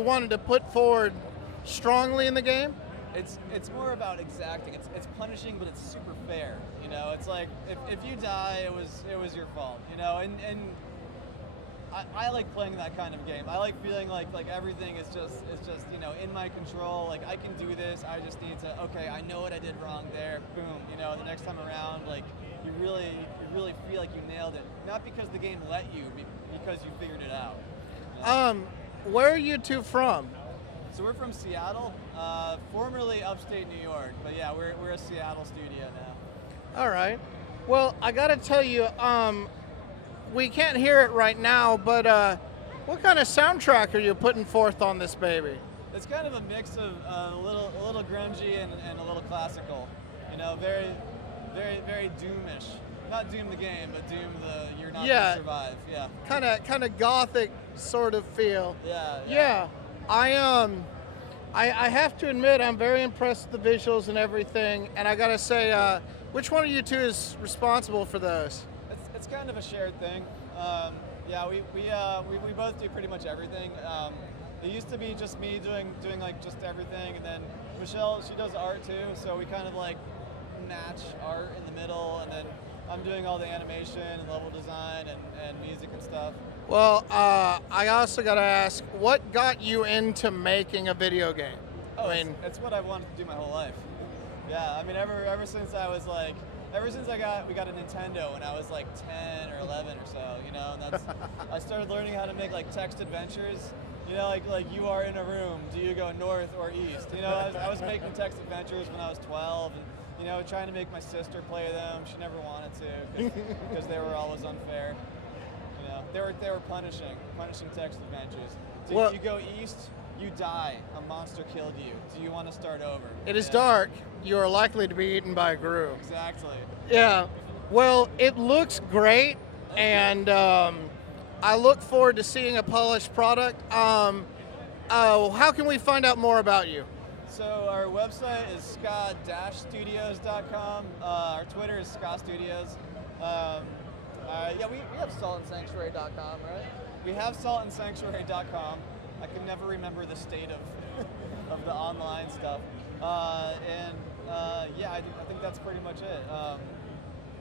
wanted to put forward strongly in the game? It's more about exacting. It's punishing, but it's super fair. You know, it's like if you die, it was your fault. You know, and I like playing that kind of game. I like feeling like everything is just you know, in my control. Like I can do this. I just need to. Okay, I know what I did wrong there. Boom. You know, the next time around, like you really feel like you nailed it. Not because the game let you, because you figured it out. You know? Where are you two from? So we're from Seattle, formerly upstate New York, but yeah, we're a Seattle studio now. All right. Well, I got to tell you, we can't hear it right now, but what kind of soundtrack are you putting forth on this baby? It's kind of a mix of a little grungy and a little classical. You know, very Doomish. Not Doom the game, but Doom the you're not gonna survive. Yeah. Kind of gothic sort of feel. Yeah. I have to admit, I'm very impressed with the visuals and everything, and I gotta say, which one of you two is responsible for those? It's kind of a shared thing. We both do pretty much everything. It used to be just me doing like just everything, and then Michelle, she does art too, so we kind of like match art in the middle, and then I'm doing all the animation and level design and music and stuff. Well, I also got to ask, what got you into making a video game? Oh, it's what I wanted to do my whole life. Yeah, I mean, ever since we got a Nintendo when I was like 10 or 11 or so, you know, and that's I started learning how to make like text adventures. You know, like you are in a room, do you go north or east? You know, I was making text adventures when I was 12, and you know, trying to make my sister play them. She never wanted to because they were always unfair. You know, they were punishing text adventures. So you go east, you die. A monster killed you. Do you want to start over? It is dark. You are likely to be eaten by a grue. Exactly. Yeah. Well, it looks great, and I look forward to seeing a polished product. How can we find out more about you? So our website is ska-studios.com. Our Twitter is ska-studios. We have saltandsanctuary.com, right? We have saltandsanctuary.com. I can never remember the state of the online stuff. I think that's pretty much it.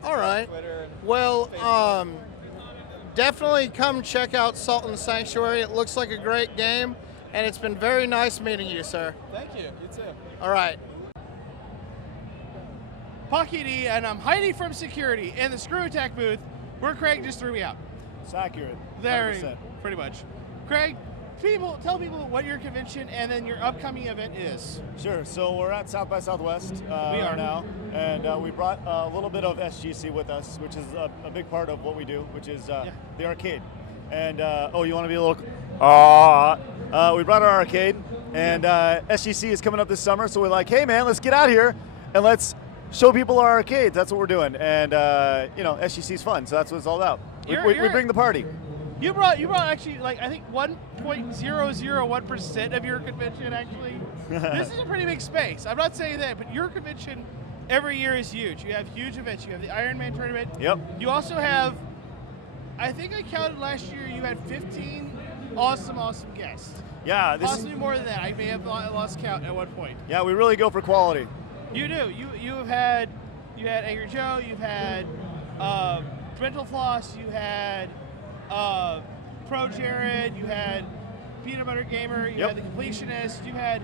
All right. Twitter. Well, definitely come check out Salt and Sanctuary. It looks like a great game, and it's been very nice meeting you, sir. Thank you. You too. All right. Pocky D, and I'm hiding from security in the Screw Attack booth, where Craig just threw me out. It's accurate. There, 100%. pretty much. Craig, tell people what your convention and then your upcoming event is. Sure. So we're at South by Southwest right now, and we brought a little bit of SGC with us, which is a big part of what we do, which is the arcade. And you want to be a little? We brought our arcade, and SGC is coming up this summer, so we're like, hey man, let's get out here and let's show people our arcades. That's what we're doing, and SGC is fun, so that's what it's all about. We bring the party. You brought actually, like, I think 1.001% of your convention, actually. This is a pretty big space. I'm not saying that, but your convention every year is huge. You have huge events. You have the Iron Man tournament. Yep. You also have, I think I counted last year, you had 15 awesome guests. Yeah. Possibly more than that. I may have lost count at one point. Yeah, we really go for quality. You do. You have had Angry Joe. You've had Mental Floss. You had Pro Jared. You had Peanut Butter Gamer. You had the Completionist. You have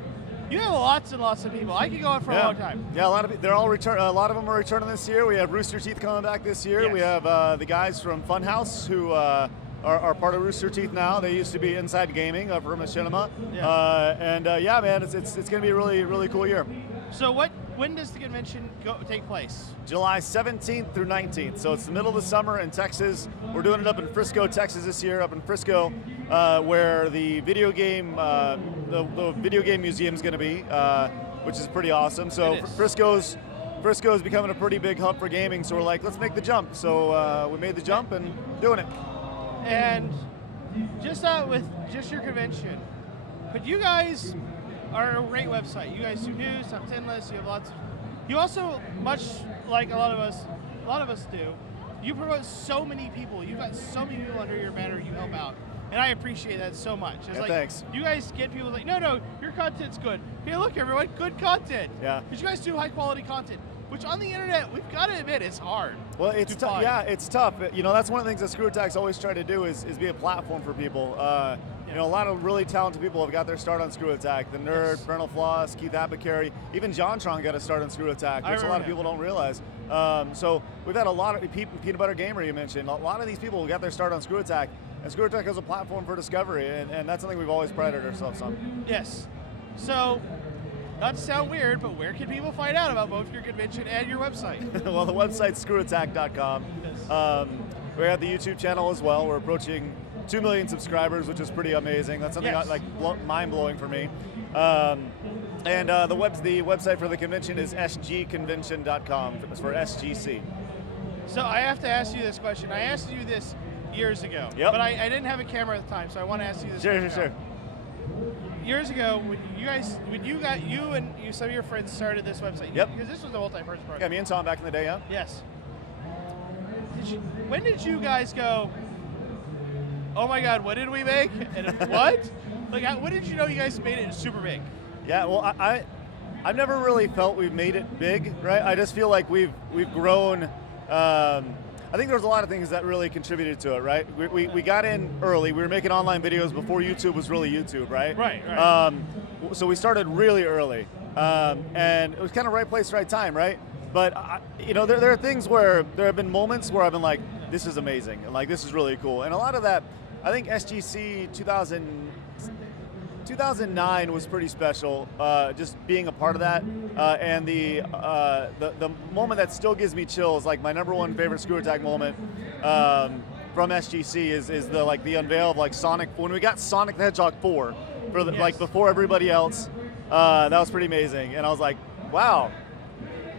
lots and lots of people. I could go on for a long time. Yeah, a lot of they're all return. A lot of them are returning this year. We have Rooster Teeth coming back this year. Yes. We have the guys from Funhouse who are part of Rooster Teeth now. They used to be Inside Gaming from Machinima. Yeah. Yeah, man, it's going to be a really cool year. So when does the convention take place? July 17th through 19th. So it's the middle of the summer in Texas. We're doing it up in Frisco, Texas this year, up in Frisco, where the video game the video game museum is going to be, which is pretty awesome. So Frisco's becoming a pretty big hub for gaming. So we're like, let's make the jump. So we made the jump and doing it. And just with just your convention, but you guys are a great website. You guys do news, top 10 lists. You have lots. You also, much like a lot of us do, you promote so many people. You've got so many people under your banner you help out, and I appreciate that so much. It's like, thanks. You guys get people like, no, your content's good. Hey, look, everyone, good content. Yeah. Because you guys do high quality content, which on the internet, we've got to admit, it's hard. Well, it's tough. Yeah, it's tough. You know, that's one of the things that Screw Attack's always tried to do is be a platform for people. You know, a lot of really talented people have got their start on Screw Attack. The Nerd, Fernal Floss, Keith Apicary, even JonTron got a start on Screw Attack, which a lot of people don't realize. So we've had a lot of Peanut Butter Gamer, you mentioned. A lot of these people got their start on Screw Attack, and Screw Attack is a platform for discovery, and that's something we've always prided ourselves on. Yes. So, not to sound weird, but where can people find out about both your convention and your website? Well, the website's screwattack.com. Yes. We have the YouTube channel as well. We're approaching 2 million subscribers, which is pretty amazing. That's something mind-blowing for me. And the website for the convention is sgconvention.com. It's for SGC. So I have to ask you this question. I asked you this years ago, but I didn't have a camera at the time, so I want to ask you this question. Sure. Years ago, when you and some of your friends started this website, because this was a multi-person project. Yeah, me and Tom back in the day, yeah? Yes. When did you guys go, oh my God, what did we make? And what? Like, when did you know you guys made it super big? Yeah, well, I've never really felt we've made it big, right? I just feel like we've grown. I think there's a lot of things that really contributed to it, right? We got in early. We were making online videos before YouTube was really YouTube, right? Right. So we started really early, and it was kind of right place, right time, right? But you know, there are things where there have been moments where I've been like, this is amazing, and like this is really cool, and a lot of that, I think SGC 2009 was pretty special, just being a part of that, and the moment that still gives me chills, like my #1 favorite Screw Attack moment from SGC is the unveil of like Sonic. When we got Sonic the Hedgehog 4 for like before everybody else, that was pretty amazing, and I was like, wow.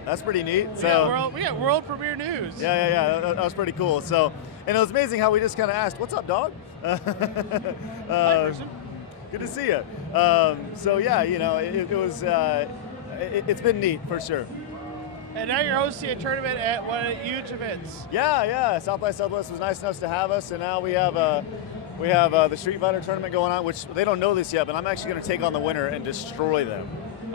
That's pretty neat. So we got world premiere news. Yeah. That was pretty cool. So, and it was amazing how we just kind of asked, "What's up, dog?" Hi, person. Good to see you. So yeah, you know, it was. It's been neat for sure. And now you're hosting a tournament at one of the huge events. Yeah. South by Southwest was nice enough to have us, and now we have the Street Fighter tournament going on, which they don't know this yet, but I'm actually going to take on the winner and destroy them.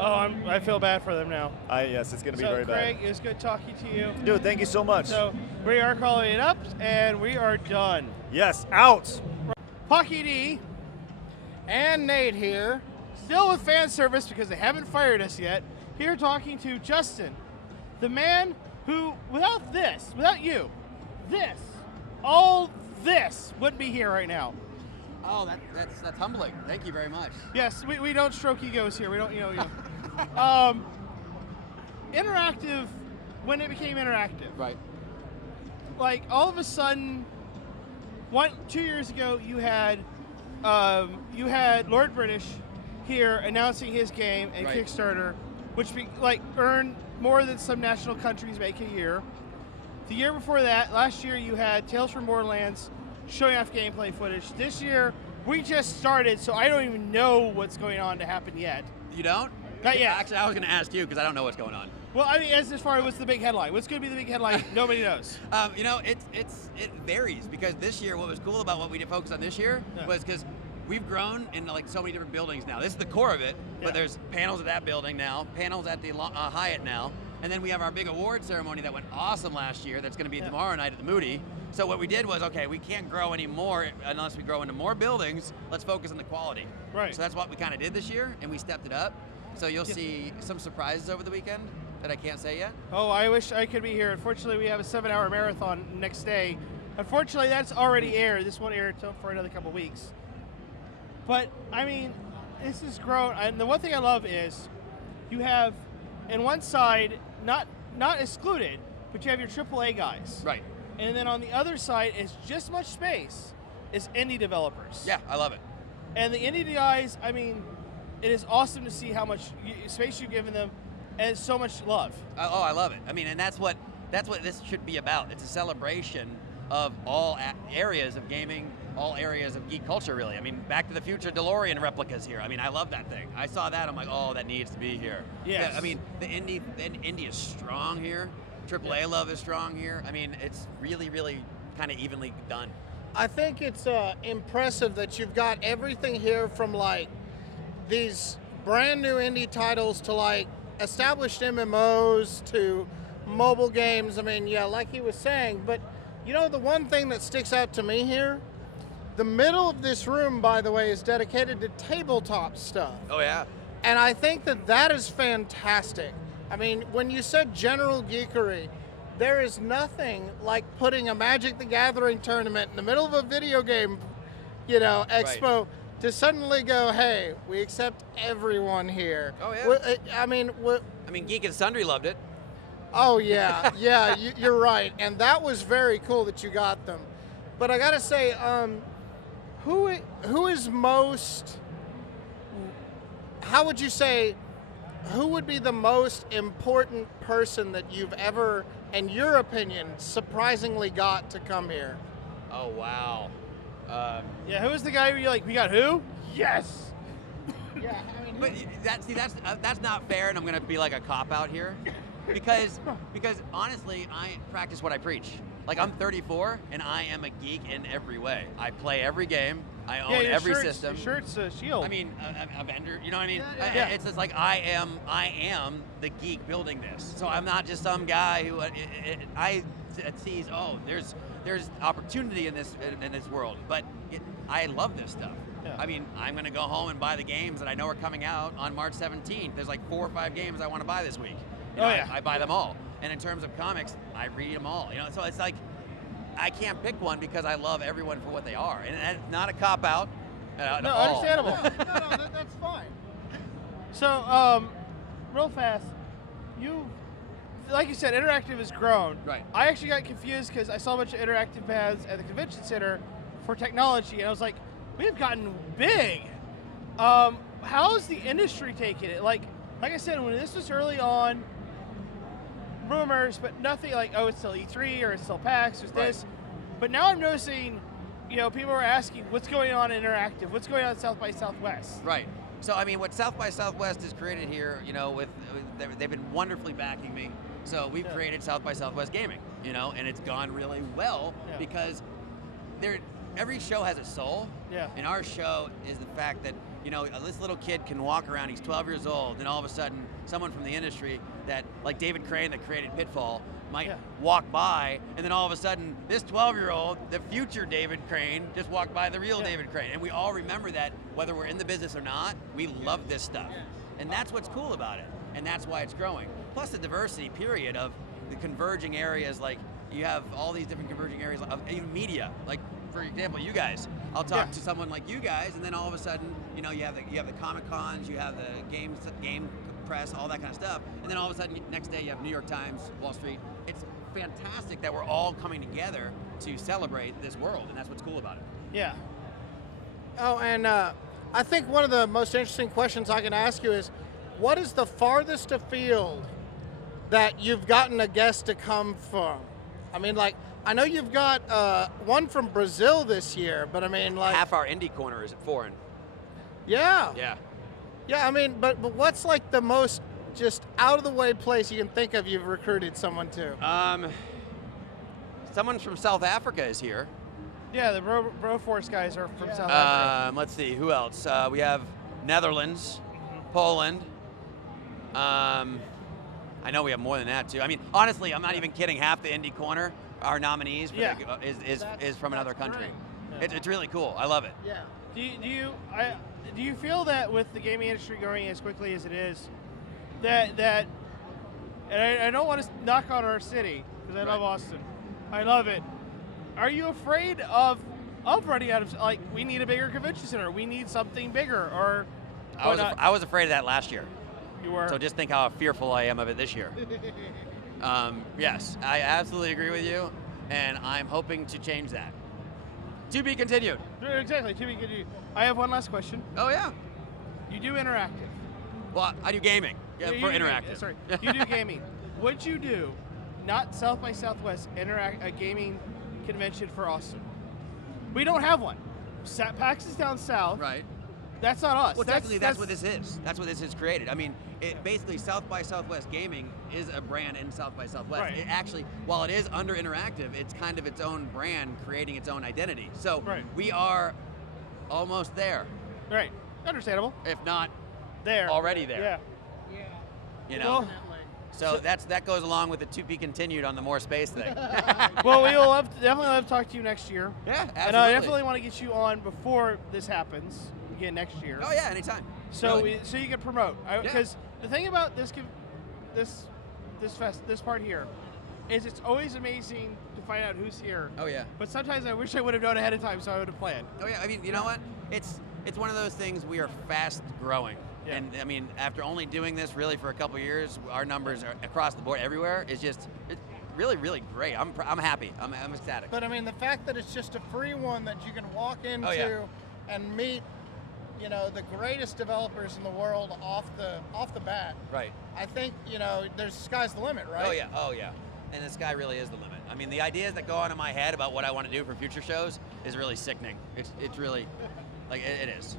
Oh, I feel bad for them now. Yes, it's going to be very bad. So, Craig, it was good talking to you. Dude, thank you so much. So, we are calling it up, and we are done. Yes, out. Pocky D and Nate here, still with Fanservice because they haven't fired us yet, here talking to Justin, the man who, without you, all this wouldn't be here right now. Oh, that's humbling. Thank you very much. Yes, we don't stroke egos here. We don't, you know. Interactive, when it became interactive. Right. Like, all of a sudden, 2 years ago, you had Lord British here announcing his game and Kickstarter, which earned more than some national countries make a year. The year before that, last year, you had Tales from Borderlands showing off gameplay footage. This year, we just started, so I don't even know what's going on to happen yet. You don't? Not yet. Actually, I was going to ask you because I don't know what's going on. Well, I mean, as far as what's the big headline? What's going to be the big headline? Nobody knows. You know, it varies because this year, what was cool about what we did focus on this year was because we've grown into like so many different buildings now. This is the core of it, but there's panels at that building now, panels at the Hyatt now, and then we have our big award ceremony that went awesome last year. That's going to be tomorrow night at the Moody. So what we did was, okay, we can't grow anymore unless we grow into more buildings. Let's focus on the quality. Right. So that's what we kind of did this year, and we stepped it up. So you'll see some surprises over the weekend that I can't say yet. Oh, I wish I could be here. Unfortunately, we have a 7-hour marathon next day. Unfortunately, that's already aired. This won't air for another couple weeks. But, I mean, this has grown. And the one thing I love is you have, in one side, not excluded, but you have your AAA guys. Right. And then on the other side is just as much space as indie developers. Yeah, I love it. And the indie guys, I mean, it is awesome to see how much space you've given them and so much love. Oh, I love it. I mean, and that's what this should be about. It's a celebration of all areas of gaming, all areas of geek culture, really. I mean, Back to the Future DeLorean replicas here. I mean, I love that thing. I saw that, I'm like, oh, that needs to be here. Yes. Yeah, I mean, the indie is strong here. AAA love is strong here. I mean, it's really, really kind of evenly done. I think it's impressive that you've got everything here from like these brand new indie titles to like established MMOs to mobile games. I mean, yeah, like he was saying, but you know, the one thing that sticks out to me here, the middle of this room, by the way, is dedicated to tabletop stuff. Oh, yeah. And I think that is fantastic. I mean, when you said general geekery, there is nothing like putting a Magic the Gathering tournament in the middle of a video game, you know, expo, to suddenly go, hey, we accept everyone here. Oh, yeah. I mean, Geek and Sundry loved it. Oh, yeah. Yeah, you're right. And that was very cool that you got them. But I got to say, who is most, how would you say, who would be the most important person that you've ever, in your opinion, surprisingly got to come here? Oh, wow. Yeah, who was the guy where you're like, we got who? Yes! Yeah, I mean, but that's not fair, and I'm gonna be like a cop out here, because honestly, I practice what I preach. Like, I'm 34, and I am a geek in every way. I play every game. I own every system. Your shirt's a shield. I mean, a vendor. You know what I mean? Yeah. It's just like I am the geek building this. So I'm not just some guy who sees. Oh, there's opportunity in this world. But I love this stuff. Yeah. I mean, I'm gonna go home and buy the games that I know are coming out on March 17th. There's like 4 or 5 games I want to buy this week. You know, I buy them all. And in terms of comics, I read them all. You know, so it's like, I can't pick one because I love everyone for what they are. And that's not a cop-out. No, understandable. no, that's fine. So, real fast, like you said, interactive has grown. Right. I actually got confused because I saw a bunch of interactive pads at the convention center for technology, and I was like, we've gotten big. How's the industry taking it? Like I said, when this was early on, rumors, but nothing like, oh, it's still E3 or it's still PAX, there's this. But now I'm noticing, you know, people are asking, what's going on in Interactive? What's going on at South by Southwest? Right. So, I mean, what South by Southwest has created here, you know, they've been wonderfully backing me. So we've created South by Southwest Gaming, you know, and it's gone really well because every show has a soul. Yeah. And our show is the fact that, you know, this little kid can walk around, he's 12 years old, and all of a sudden, someone from the industry that, like David Crane that created Pitfall, might walk by, and then all of a sudden, this 12-year-old, the future David Crane, just walked by the real David Crane. And we all remember that, whether we're in the business or not, we love this stuff. And that's what's cool about it. And that's why it's growing. Plus the diversity, period, of the converging areas, like, you have all these different converging areas of even media. Like, for example, you guys. I'll talk to someone like you guys, and then all of a sudden, you know, you have the Comic Cons, you have the game press, all that kind of stuff, and then all of a sudden, next day you have New York Times, Wall Street. It's fantastic that we're all coming together to celebrate this world, and that's what's cool about it. Yeah. Oh, and I think one of the most interesting questions I can ask you is, what is the farthest afield that you've gotten a guest to come from? I mean, like, I know you've got one from Brazil this year, but I mean, like, half our indie corner is foreign. Yeah. Yeah. Yeah, I mean, but what's like the most just out of the way place you can think of you've recruited someone to? Someone from South Africa is here. Yeah, the Broforce guys are from South Africa. Let's see, who else? We have Netherlands, Poland. I know we have more than that too. I mean, honestly, I'm not even kidding. Half the Indie Corner, our nominees, is from another country. It's really cool. I love it. Yeah. Do you feel that with the gaming industry growing as quickly as it is, that and I don't want to knock on our city because I love Austin, I love it. Are you afraid of running out of, like, we need a bigger convention center, we need something bigger, or? I was afraid of that last year. You were. So just think how fearful I am of it this year. Yes, I absolutely agree with you, and I'm hoping to change that. To be continued. Exactly, to be continued. I have one last question. Oh, yeah. You do interactive. Well, I do gaming for interactive. Sorry, you do gaming. Would you do, not South by Southwest, a gaming convention for Austin? We don't have one. PAX is down south. Right. That's not us. Well, technically, that's what this is. That's what this is created. I mean, basically, South by Southwest Gaming is a brand in South by Southwest. Right. It actually, while it is under Interactive, it's kind of its own brand, creating its own identity. So we are almost there. Right. Understandable. If not there, already there. Yeah. You know. So that goes along with the to be continued on the more space thing. Well, we will definitely love to talk to you next year. Yeah, absolutely. And I definitely want to get you on before this happens again next year. Oh yeah, anytime. So Really. so you can promote, because the thing about this part here is it's always amazing to find out who's here. Oh yeah. But sometimes I wish I would have known ahead of time, so I would have planned. Oh yeah. I mean, you know what? It's one of those things. We are fast growing. Yeah. And I mean, after only doing this really for a couple of years, our numbers are across the board everywhere. It's really, really great. I'm happy. I'm ecstatic. But I mean, the fact that it's just a free one that you can walk into and meet, you know, the greatest developers in the world off the bat. Right. I think, you know, there's sky's the limit, right? Oh yeah. And the sky really is the limit. I mean, the ideas that go on in my head about what I want to do for future shows is really sickening. It's really, like, it is.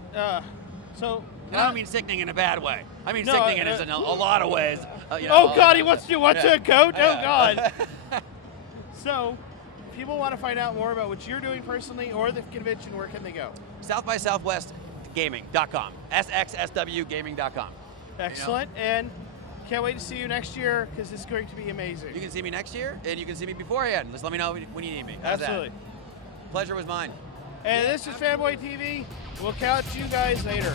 So. And I don't mean sickening in a bad way. I mean sickening in a lot of ways. You know, oh God, he wants to watch a goat. Oh God. So, if people want to find out more about what you're doing personally or the convention, where can they go? South by Southwest Gaming.com. SXSW Excellent. You know? And can't wait to see you next year, because it's going to be amazing. You can see me next year, and you can see me beforehand. Just let me know when you need me. How's Absolutely. That? Pleasure was mine. And this is Fanboy TV. We'll catch you guys later.